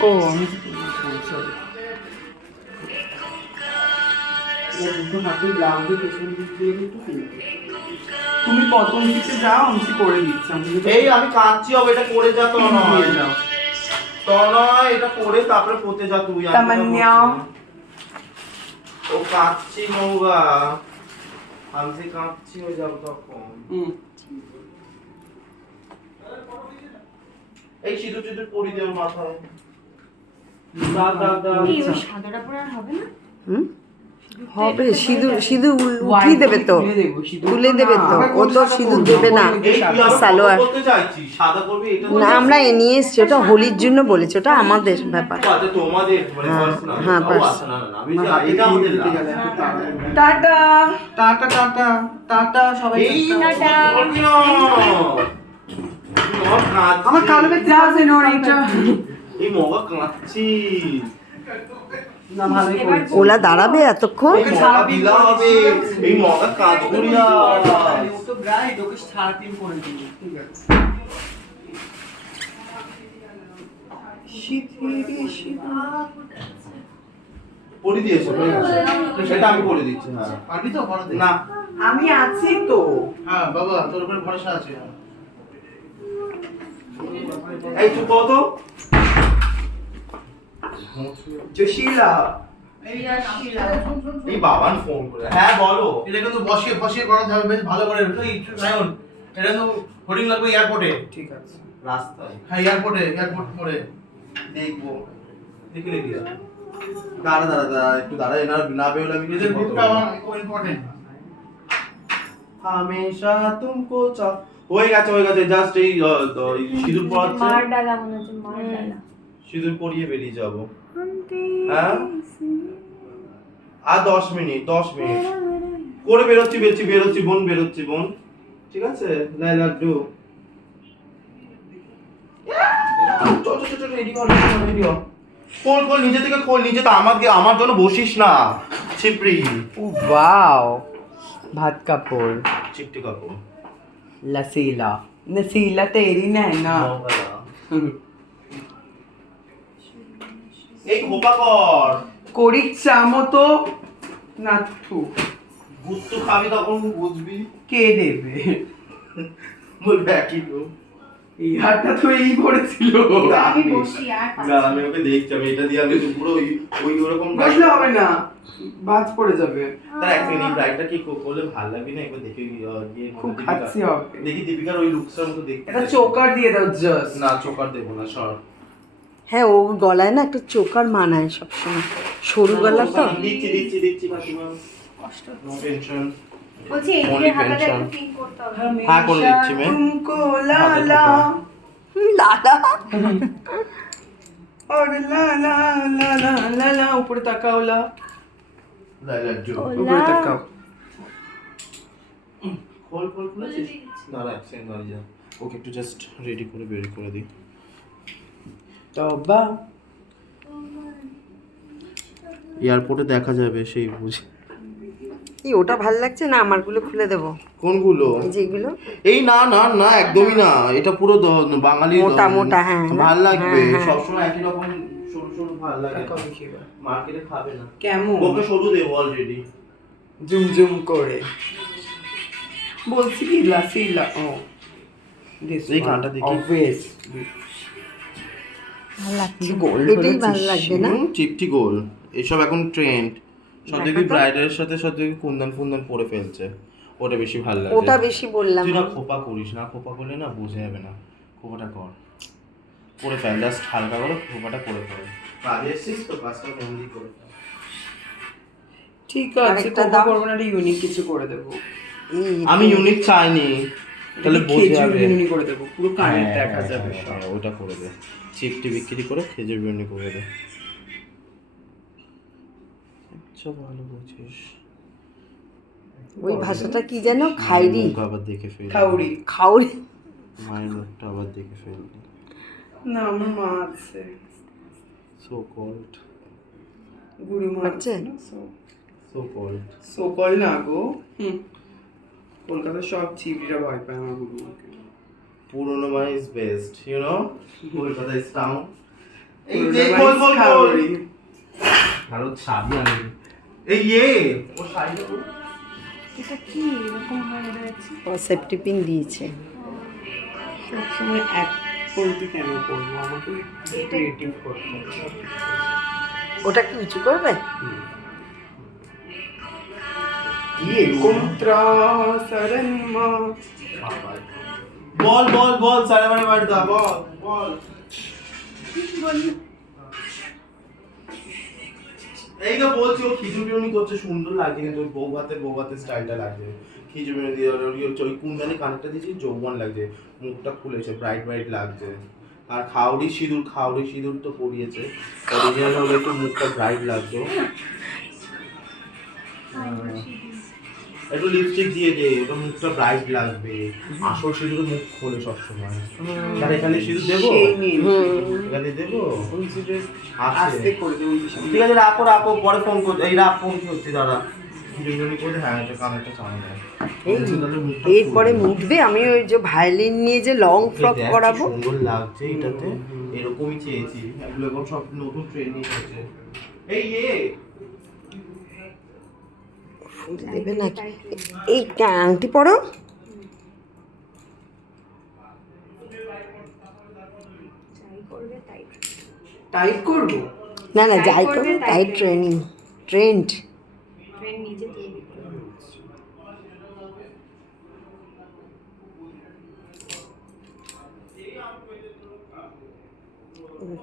ও আমি সরি দুটো হাতে ব্লাউজে পেছন দিক দিয়ে একটু কিনতে তুমি প্রথম দিকে যাও আমি করে দিচ্ছি এই আমি কাঁদছি হবে এটা করে যা তো নয় যাও তো নয় এটা করে তারপরে পড়তে যা তুই তামান্না ও কাঁদছি মৌগা আমি যে কাঁদছি হয়ে যাবো তখন এই সিঁদুর টিঁদুর পরি দে ওর মাথায় হবে সিঁদুর সিঁদুর উঠিয়ে দেবে তো তুলে দেবে তো ও তো সিঁদুর দেবে না সালোয়ার করতে চাইছি সাদা করবি এটা না আমরা এ নিয়ে এসছি ওটা হোলির জন্য বলেছি ওটা আমাদের ব্যাপার আচ্ছা তোমাদের মানে পার্সোনাল হ্যাঁ, ও আচ্ছা না না আমি যে এটা আমাদের টাটা টাটা টাটা টাটা সবাই এই টাটা আমার কালো বেঁচে আছে নড়িটা এই মগা কাঁদছি না ভালোই করেছে ওলা দাঁড়াবে এতক্ষণ এই মগা দিলা হবে এই মগা কাজ করিয়া ও তো ব্রাইট ওকে 3.5 করে দিই ঠিক আছে পড়ি দিয়েছো সেটা আমি করে দিচ্ছি হ্যাঁ পারবি তো পড়াতে? না আমি আছি তো হ্যাঁ বাবা তোর উপরে ভরসা আছে। এই চুপ কর তো জশিলা এই বাবান ফোন করে হ্যাঁ বলো এটা কিন্তু বসিয়ে বসিয়ে করাতে হবে বেশ ভালো করে এই সায়ন এটা কিন্তু হোর্ডিং লাগবে এয়ারপোর্টে। ঠিক আছে রাস্তায় হ্যাঁ এয়ারপোর্ট মোড়ে দেখবো দেখে রেখে দাঁড়া দাঁড়া দাঁড়া একটু দাঁড়া না না বেরোলে আমি এদের গ্রুপটা আমার খুব ইম্পর্টেন্ট। হামেশা তুমকো চাও হয়ে গেছে জাস্ট এই সিঁদুর পরাচ্ছে মার ডালা মনে হচ্ছে মার ডালা সিঁদুর পরিয়ে বেরিয়ে যাব হ্যাঁ আর 10 মিনিট করে বেরোচ্ছি বোন ঠিক আছে লাই লাড্ডু চল রেডি কর খোল নিজে থেকে খোল নিজে তো আমার জন্য বসিস না ছিপড়ি ও वाओ भात का पोल চিপটি কাপড় लसीला नसीला तेरी नैना এই খোপা কর করি চামতো নাথু গুত্তু খাবি তখন বুঝবি কে দেবে বলবে একই তো এই হাতটা তো এই পড়েছিল আমি বসি আর না আমি ওকে দেখছি আমি এটা দিয়ে আমি তো পুরো ওই ওরকম বসলে হবে না বাজ পড়ে যাবে তার এক মিনিট ব্রাইটটা কি করলে ভালো লাগবে না একবার দেখে গিয়ে খুব খাচ্ছি হবে দেখি দীপিকার ওই লুকসের মতো দেখতে এটা চোকার দিয়ে দাও জাস্ট না চোকার দেবো না সর হ্যাঁ ও গলায় না একটা চোকার মানায় সবসময় সরু গলা তো দিচ্ছি কাকিমা নো টেনশন বলছি এই দিকে হাতাটা একটু পিন করতে হবে হ্যাঁ করে দিচ্ছি মে তুমকো লালা লালা और ला ला ला ला ला ला উপরে তাকাও লা লাড্ডু উপরে তাকাও খোল দাঁড়া এক সেকেন্ড দাঁড়িয়ে যা ওকে একটু জাস্ট রেডি করে বের করে দিই তবা এয়ারপোর্টে দেখা যাবে সেই বুঝি কি ওটা ভাল লাগছে না আমারগুলো খুলে দেবো কোনগুলো এই যেগুলো এই না একদমই না এটা পুরো বাঙালি মোটা, হ্যাঁ, ভাল লাগবে হ্যাঁ, হ্যাঁ। সবসময় একই রকম সরু ভাল লাগে মার্কেটে খাবে না কেমন ওকে সরু দেবো অলরেডি জুম জুম করে বলছি কি লাসিলা ও এই গানটা দেখি। অবভিয়াস ভাল লাগছে গোল এটাই ভাল লাগবে না চিপটি গোল এসব এখন ট্রেন্ড সব দেখি দেখো তো। ব্রাইডালের সাথে সব দেখি কুন্দন পরে ফেলছে ওটা বেশি ভালো লাগে ওটা বেশি বললাম তুই না খোপা করিস না খোপা করলে না বোঝা যাবে না খোপাটা কর করে ফেল জাস্ট হালকা করে খোপাটা করে ফেল কাজে এসছিস তো কাজটা মন দিয়ে করে ফেল ঠিক আছে আরেকটা কোকো দাও। করবো না ইউনিক কিছু করে দেবো আমি ইউনিক চাইনি তাহলে বোঝা যাবে ইউনিক করে দেবো পুরো কানে হ্যাঁ, দেখা যাবে সব হ্যাঁ, ওটা করে দে চিপটি বিক্রি করে খেজুর বিরিয়ানি করে দে আচ্ছা ভালো বলছিস ওই ভাষাটা কি যেন খাইরি মুখ আবার দেখে ফেল খাউরি খাউরি মায়ের মুখটা আবার দেখে ফেল না আমার মা আছে সো কল্ড গুরু মা আছে আছে? সো কল্ড সোকল না গো কলকাতার সব চিবড়িরা ভয় পায় আমার গুরু মাকে পুরনো মা is best you know Kolkata is town এই যে খোল খোল খোল আর ওর শাড়ি আনবি এই ও শাড়িটা পুরো এটা কি এরকম হয়ে রয়েছে? ও সেফটি পিন দিয়েছে। সবসময় এক পলতি কেন করবো, আমাকে ক্রিয়েটিভ করতে হবে। ওটা কি উঁচু করবে? ये कुंत्रा सरन माँ বল বল বল সাড়ে বারে বাড়ি দা বল বল এই তো বলছি ও খিচুড়ি বিরিয়ানি করছে, সুন্দর লাগছে কিন্তু ওই বউ ভাতের স্টাইলটা লাগছে। খিচুড়ি বিরিয়ানি দিয়ে ওই কুন্দানি কানেরটা দিয়েছি, যৌবন লাগছে, মুখটা খুলেছে, ব্রাইট ব্রাইট লাগছে। আর খাউড়ি সিঁদুর তো পরিয়েছে, অরিজিনাল হলে একটু মুখটা ব্রাইট লাগতো। একটু লিপস্টিক দিয়ে দে, ওটা মুখটা ব্রাইট লাগবে। আসল সিঁদুর মুখ খোলে সবসময়। আর এখানে সিঁদুর দেবো, সেই নিয়ে এখানে দেবো। আস্তে আছে করে দেবো। ঠিক আছে, রাখো পরে ফোন করছি। এই রাখ ফোন কি হচ্ছে দাদা, খিচুড়ি করে হ্যাঁ এটা কানেরটা চালানো যায়। এরপরে মুঠবে। আমি ওই যে ভায়োলিন নিয়ে যে লং ফ্রক করাবো। সুন্দর লাগছে এটাতে, এরকমই চেয়েছি। এগুলো এখন সব নতুন ট্রেন্ডিং হচ্ছে। এই ফুল দেবে নাকি? এই আংটি পরো। যাই করবে তাই টাইট করবো। না না, তাই যাই করবে, করো তাই তাই করবে। ট্রেন্ড। ট্রেন নিজে তৈরি করবে।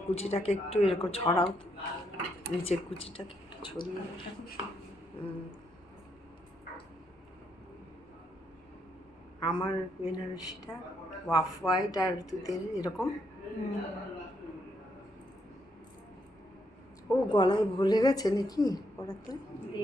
কুচিটাকে একটু এরকম ছড়াও তো, নিচের কুচিটাকে একটু ছড়িয়ে। আমার বেনারসিটা ওয়াফ হোয়াইট আর তুতের এরকম। ও গলায় ভুলে গেছে নাকি পড়াতে?